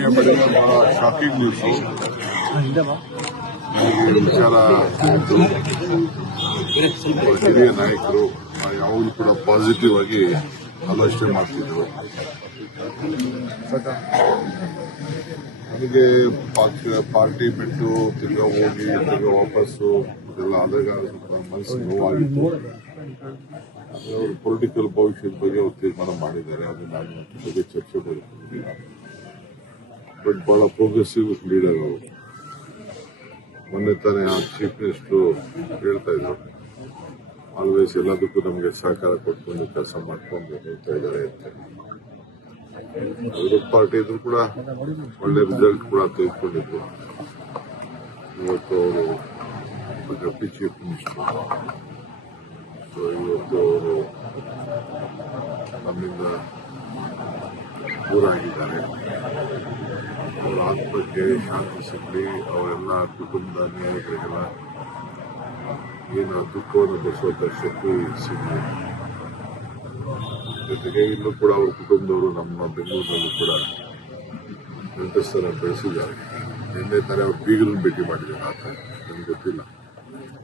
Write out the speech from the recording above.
ಬೆಳಗ್ಗೆ ಬಹಳ shocking news. ನನಗೆ ವಿಚಾರ ಆಯಿತು. ಹಿರಿಯ ನಾಯಕರು ಯಾವಾಗಲೂ ಕೂಡ ಪಾಸಿಟಿವ್ ಆಗಿ ಆಲೋಚನೆ ಮಾಡ್ತಿದ್ರು. ನನಗೆ ಪಾರ್ಟಿ ಬಿಟ್ಟು ತಿರ್ಗಾ ಹೋಗಿ ತಿರ್ಗಾ ವಾಪಸ್ಸು ಇದೆಲ್ಲ ಆದಾಗ ಸ್ವಲ್ಪ ಮನಸ್ಸು ನೋವಾಗಿತ್ತು. ಅವರು ಪೊಲಿಟಿಕಲ್ ಭವಿಷ್ಯದ ಬಗ್ಗೆ ಅವರು ತೀರ್ಮಾನ ಮಾಡಿದ್ದಾರೆ. ಅದು ನಾನು ಬಗ್ಗೆ ಚರ್ಚೆ ಮಾಡುತ್ತಿಲ್ಲ. ಬಟ್ ಬಹಳ ಪ್ರೋಗ್ರೆಸಿವ್ ಲೀಡರ್ ಅವರು. ಮೊನ್ನೆ ತಾನೇ ಚೀಫ್ ಮಿನಿಸ್ಟರ್ ಹೇಳ್ತಾ ಇದ್ರು, ಆಲ್ವೇಸ್ ಎಲ್ಲದಕ್ಕೂ ನಮಗೆ ಸಹಕಾರ ಕೊಟ್ಕೊಂಡು ಕೆಲಸ ಮಾಡ್ಕೊಂಡು ಹೋಗ್ತಾ ಇದ್ದಾರೆ ಅಂತ. ವಿರೋಧ ಪಾರ್ಟಿ ಇದ್ರು ಕೂಡ ಒಳ್ಳೆ ರಿಸಲ್ಟ್ ಕೂಡ ತೆಗೆದುಕೊಂಡಿದ್ರು. ಇವತ್ತು ಅವರು ಡೆಪ್ಟಿ ಚೀಫ್ ಮಿನಿಸ್ಟರ್. ಇವತ್ತು ಅವರು ನಮ್ಮಿಂದ ದೂರ ಆಗಿದ್ದಾರೆ. ಅವರ ಆತ್ಮಕ್ಕೆ ಶಾಂತಿ ಸಿಗಲಿ, ಅವರೆಲ್ಲ ಕುಟುಂಬದ ನ್ಯಾಯಗಳಿಗೆಲ್ಲ ಏನು ದುಃಖವನ್ನು ಬೆಳೆಸುವಂತ ಶಕ್ತಿ ಸಿಗಲಿ. ಜೊತೆಗೆ ಇಲ್ಲೂ ಕೂಡ ಅವರ ಕುಟುಂಬದವರು ನಮ್ಮ ಬೆಂಗಳೂರಿನಲ್ಲೂ ಕೂಡ ನೆಂಟಸ್ಥರ ಬೆಳೆಸಿದ್ದಾರೆ. ನಿನ್ನೆ ತಾನೇ ಅವ್ರ ಬೀಗರನ್ನು ಭೇಟಿ ಮಾಡಿದ್ದಾರೆ. ಆತ ನನಗೆ ಗೊತ್ತಿಲ್ಲ.